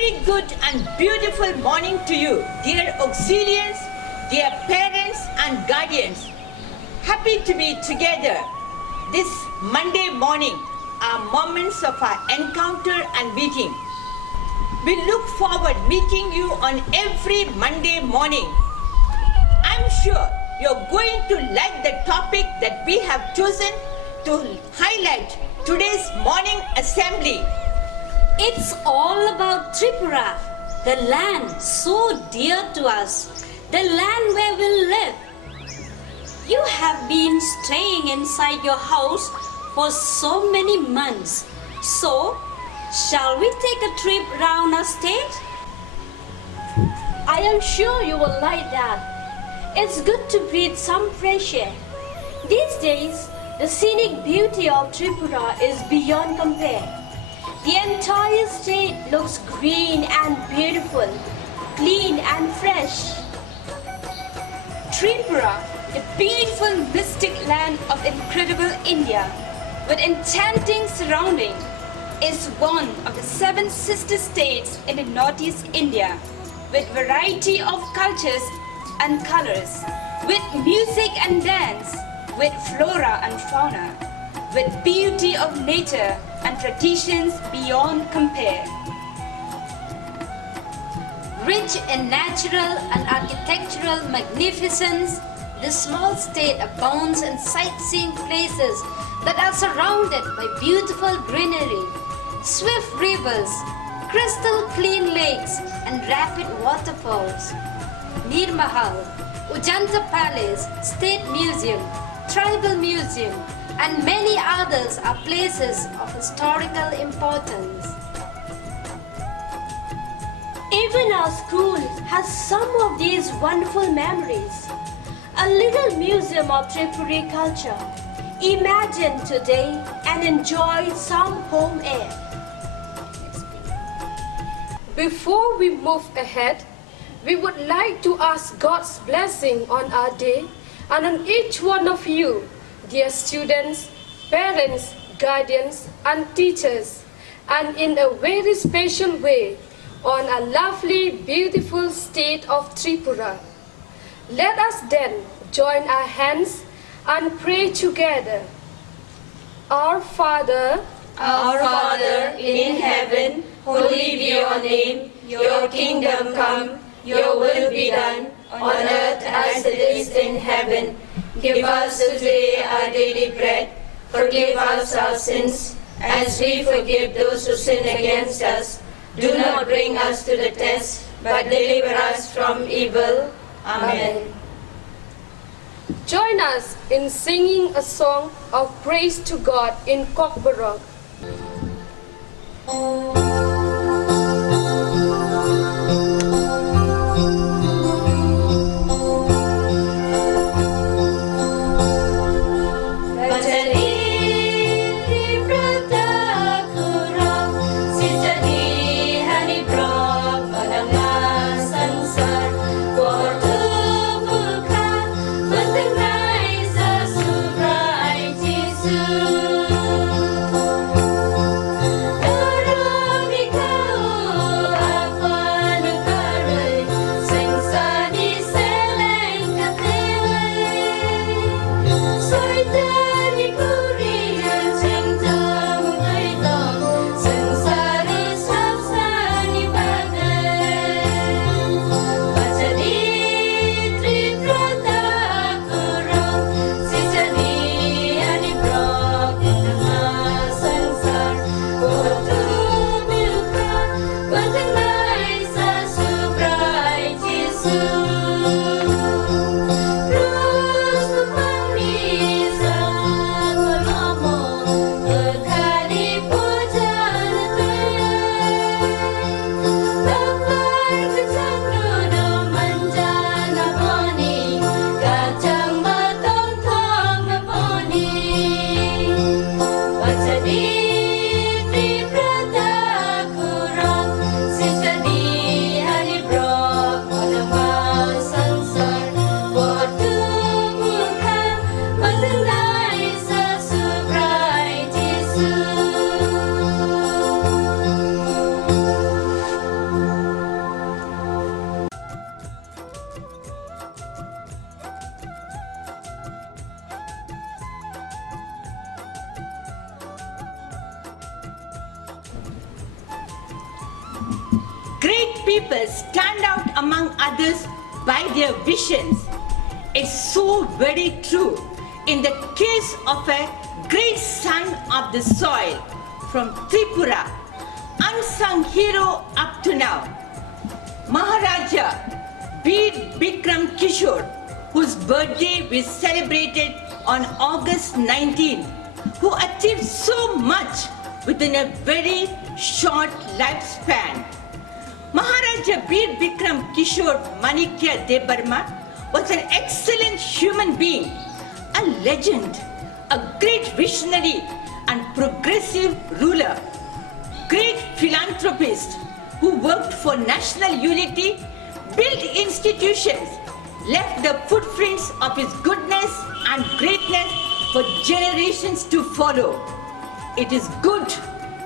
very good and beautiful morning to you, dear auxiliaries, dear parents and guardians. Happy to be together this Monday morning, our moments of our encounter and meeting. We look forward meeting you on every Monday morning. I'm sure you're going to like the topic that we have chosen to highlight today's morning assembly. It's all about Tripura, the land so dear to us, the land where we live. You have been staying inside your house for so many months. So, shall we take a trip round our state? I am sure you will like that. It's good to breathe some fresh air. These days, the scenic beauty of Tripura is beyond compare. The entire state looks green and beautiful, clean and fresh. Tripura, the beautiful mystic land of incredible India, with enchanting surrounding, is one of the 7 sister states in the northeast India, with variety of cultures and colors, with music and dance, with flora and fauna, with beauty of nature and traditions beyond compare. Rich in natural and architectural magnificence, this small state abounds in sightseeing places that are surrounded by beautiful greenery, swift rivers, crystal clean lakes and rapid waterfalls. Nir Mahal, Ujanta Palace, State Museum, Tribal Museum and many others are places of historical importance. Even our school has some of these wonderful memories. A little museum of Tripuri culture. Imagine today and enjoy some home air. Before we move ahead, we would like to ask God's blessing on our day and on each one of you, dear students, parents, guardians and teachers, and in a very special way on a lovely, beautiful state of Tripura. Let us then join our hands and pray together. Our Father, in heaven, hallowed be your name. Your kingdom come, your will be done, on earth as it is in heaven. Give us today our daily bread. Forgive us our sins, as we forgive those who sin against us. Do not bring us to the test, but deliver us from evil. Amen. Join us in singing a song of praise to God in Kokborok. Dorong people stand out among others by their visions. It's so very true in the case of a great son of the soil from Tripura, unsung hero up to now, Maharaja BIr Bikram Kishore, whose birthday we celebrated on August 19, who achieved so much within a very short lifespan. Maharaja BIr Bikram Kishore Manikya Debbarman was an excellent human being, a legend, a great visionary and progressive ruler, great philanthropist who worked for national unity, built institutions, left the footprints of his goodness and greatness for generations to follow. It is good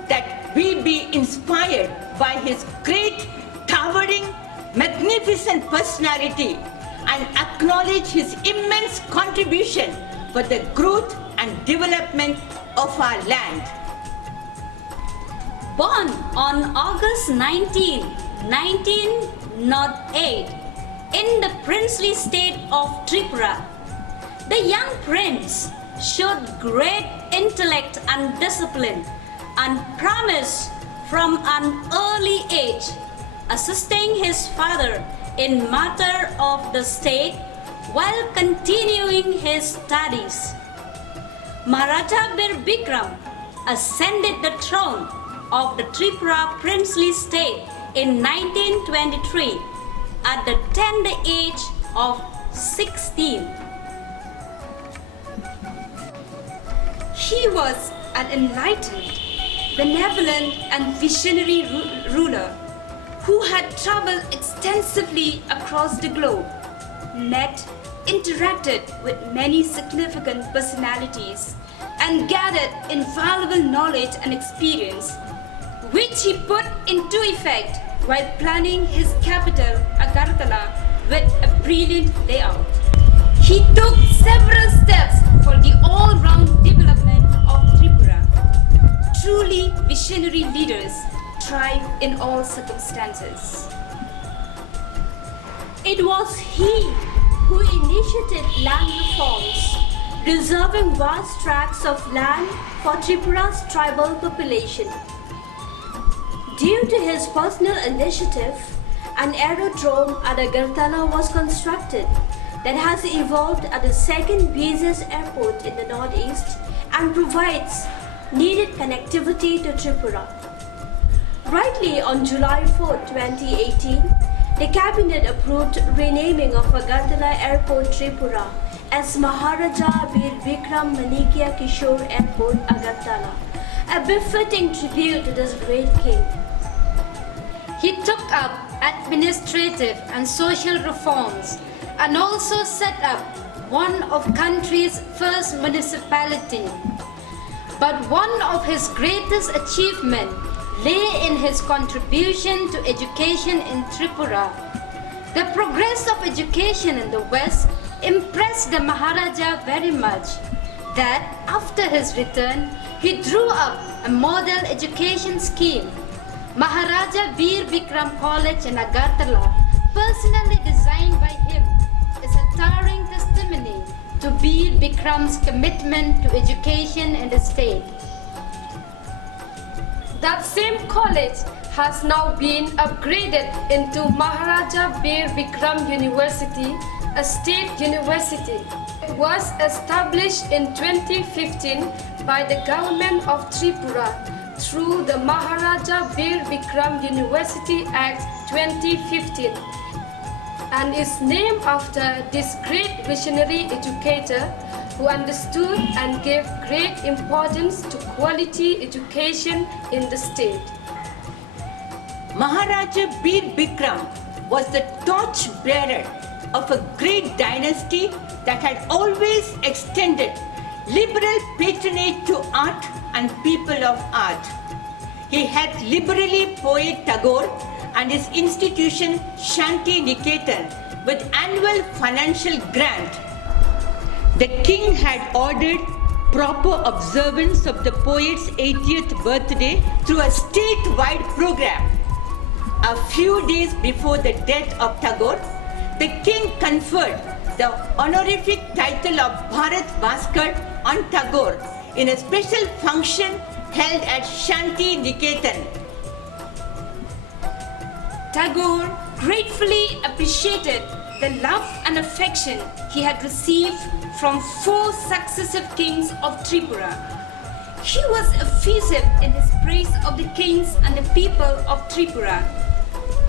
that we be inspired by his great, towering, magnificent personality and acknowledge his immense contribution for the growth and development of our land. Born on August 19, 1908, in the princely state of Tripura, the young prince showed great intellect and discipline and promise from an early age, assisting his father in matter of the state while continuing his studies. Maharaja BIr Bikram ascended the throne of the Tripura princely state in 1923 at the tender age of 16. He was an enlightened, benevolent and visionary ruler who had traveled extensively across the globe, met, interacted with many significant personalities, and gathered invaluable knowledge and experience, which he put into effect while planning his capital, Agartala, with a brilliant layout. He took several steps for the all-round development of Tripura. Truly visionary leaders thrive in all circumstances. It was he who initiated land reforms, reserving vast tracts of land for Tripura's tribal population. Due to his personal initiative, an aerodrome at Agartala was constructed that has evolved at the second busiest airport in the northeast and provides needed connectivity to Tripura. Rightly, on July 4, 2018, the cabinet approved renaming of Agartala Airport Tripura as Maharaja BIr Bikram Kishore Airport Agartala, a befitting tribute to this great king. He took up administrative and social reforms and also set up one of country's first municipality. But one of his greatest achievements lay in his contribution to education in Tripura. The progress of education in the West impressed the Maharaja very much that after his return, he drew up a model education scheme. Maharaja BIr Bikram College in Agartala, personally designed by him, is a towering testimony to BIr Bikram's commitment to education in the state. That same college has now been upgraded into Maharaja BIr Bikram University, a state university. It was established in 2015 by the government of Tripura through the Maharaja BIr Bikram University Act 2015 and is named after this great visionary educator who understood and gave great importance to quality education in the state. Maharaja BIr Bikram was the torch bearer of a great dynasty that had always extended liberal patronage to art and people of art. He had liberally poet Tagore and his institution Shanti Niketan with annual financial grant. The king had ordered proper observance of the poet's 80th birthday through a statewide program. A few days before the death of Tagore, the king conferred the honorific title of Bharat Bhaskar on Tagore in a special function held at Shanti Niketan. Tagore gratefully appreciated the love and affection he had received from 4 successive kings of Tripura. He was effusive in his praise of the kings and the people of Tripura.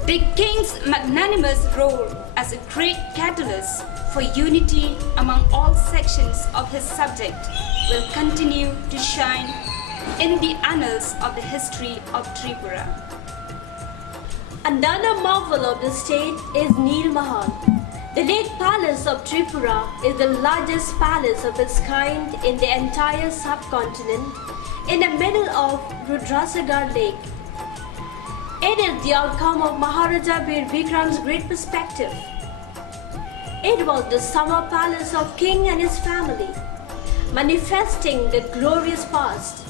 The king's magnanimous role as a great catalyst for unity among all sections of his subject will continue to shine in the annals of the history of Tripura. Another marvel of the state is Nil Mahal. The Lake Palace of Tripura is the largest palace of its kind in the entire subcontinent, in the middle of Rudrasagar Lake. It is the outcome of Maharaja BIr Bikram's great perspective. It was the summer palace of king and his family, manifesting the glorious past.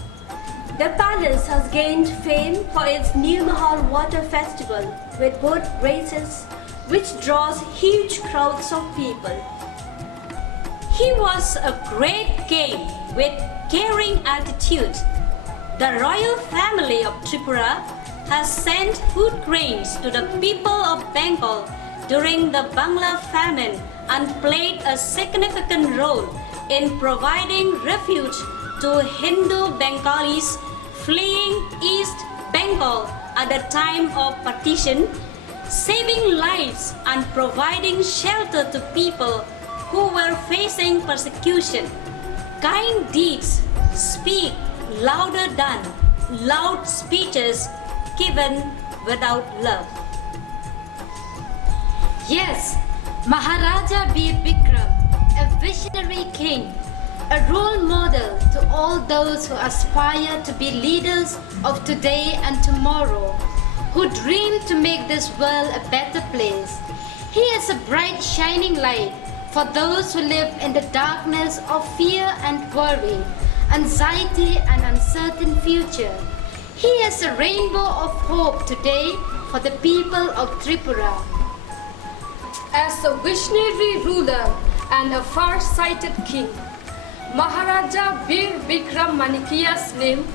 The palace has gained fame for its Nil Mahal water festival with boat races, which draws huge crowds of people. He was a great king with caring attitude. The royal family of Tripura has sent food grains to the people of Bengal during the Bangla famine and played a significant role in providing refuge to Hindu Bengalis fleeing East Bengal at the time of partition, saving lives and providing shelter to people who were facing persecution. Kind deeds speak louder than loud speeches given without love. Yes, Maharaja BIr Bikram, a visionary king, a role model to all those who aspire to be leaders of today and tomorrow, who dream to make this world a better place. He is a bright shining light for those who live in the darkness of fear and worry, anxiety and uncertain future. He is a rainbow of hope today for the people of Tripura. As a visionary ruler and a far-sighted king, Maharaja BIr Bikram Manikya's name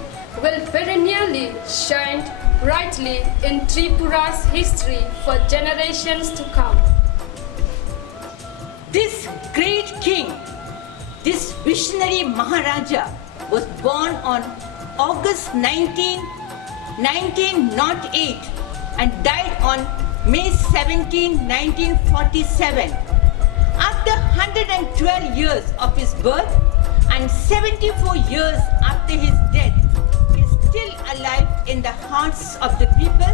will perennially shine brightly in Tripura's history for generations to come. This great king, this visionary Maharaja, was born on August 19, 1908 and died on May 17, 1947. After 112 years of his birth and 74 years after his death, he is still alive in the hearts of the people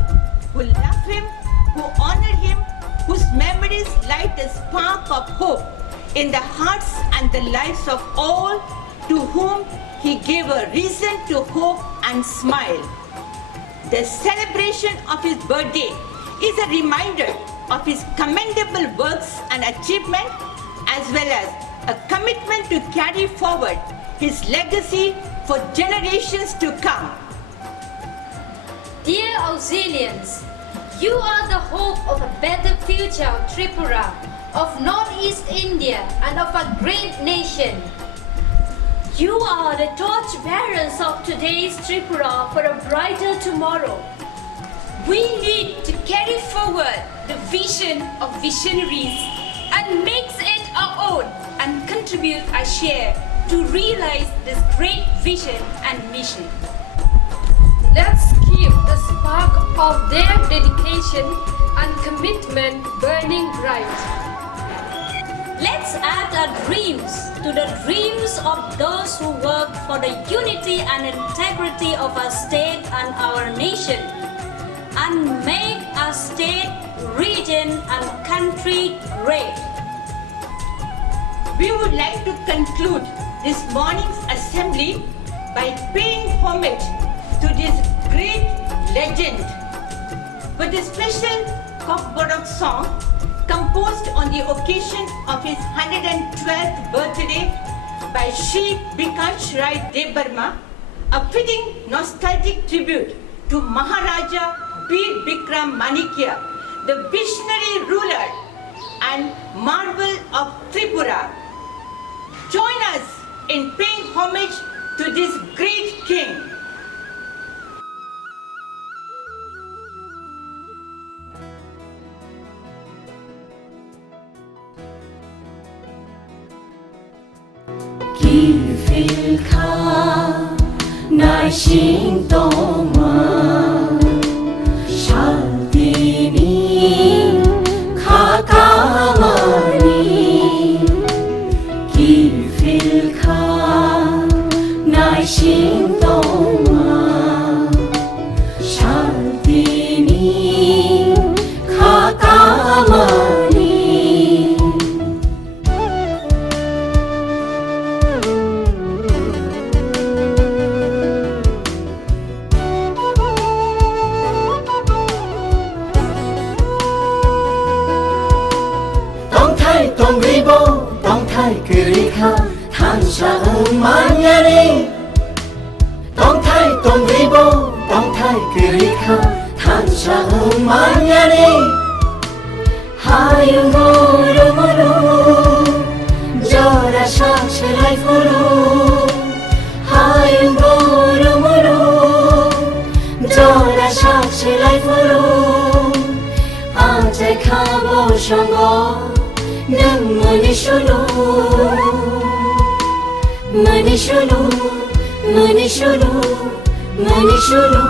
who love him, who honor him, whose memories light a spark of hope in the hearts and the lives of all to whom he gave a reason to hope and smile. The celebration of his birthday is a reminder of his commendable works and achievement, as well as a commitment to carry forward his legacy for generations to come. Dear Auxilians, you are the hope of a better future of Tripura, of Northeast India and of a great nation. You are the torch bearers of today's Tripura for a brighter tomorrow. We need to carry forward the vision of visionaries and make it our own and contribute our share to realize this great vision and mission. Let's keep the spark of their dedication and commitment burning bright. Let's add our dreams to the dreams of those who work for the unity and integrity of our state and our nation, and make our state, region and country great. We would like to conclude this morning's assembly by paying homage to this great legend with a special Cockburrock song composed on the occasion of his 112th birthday by Sri Bikash Rai Debbarma, a fitting nostalgic tribute to Maharaja BIr Bikram Manikya, the visionary ruler and marvel of Tripura. Join us in paying homage to this great king. Gifil kha nai sing toma shaltini kha kamani Gifil kha nai sing toma shaltini kha kamani Tông vi bố, tông thái kỳ ri kha, than sa ung man ya ni. Tông vi bố, tông thái kỳ ri kha, than sa ung man ya ni. Hayu muru muru, jora shaksh lai furu. Hayu muru muru, jora shaksh lai furu. Aaj khabo shongo. Nang manishulu, manishulu, manishulu, manishulu.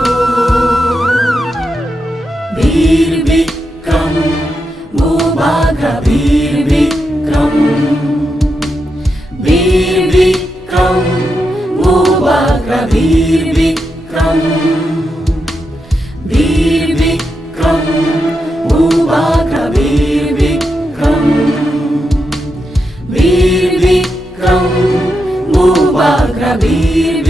BIr Bikram, Mubaga BIr Bikram. BIr Bikram, Mubaga BIr Bikram. BIr Bikram, Mubaga BIr Bikram. BIr Bikram, Mubaga BIr Bikram.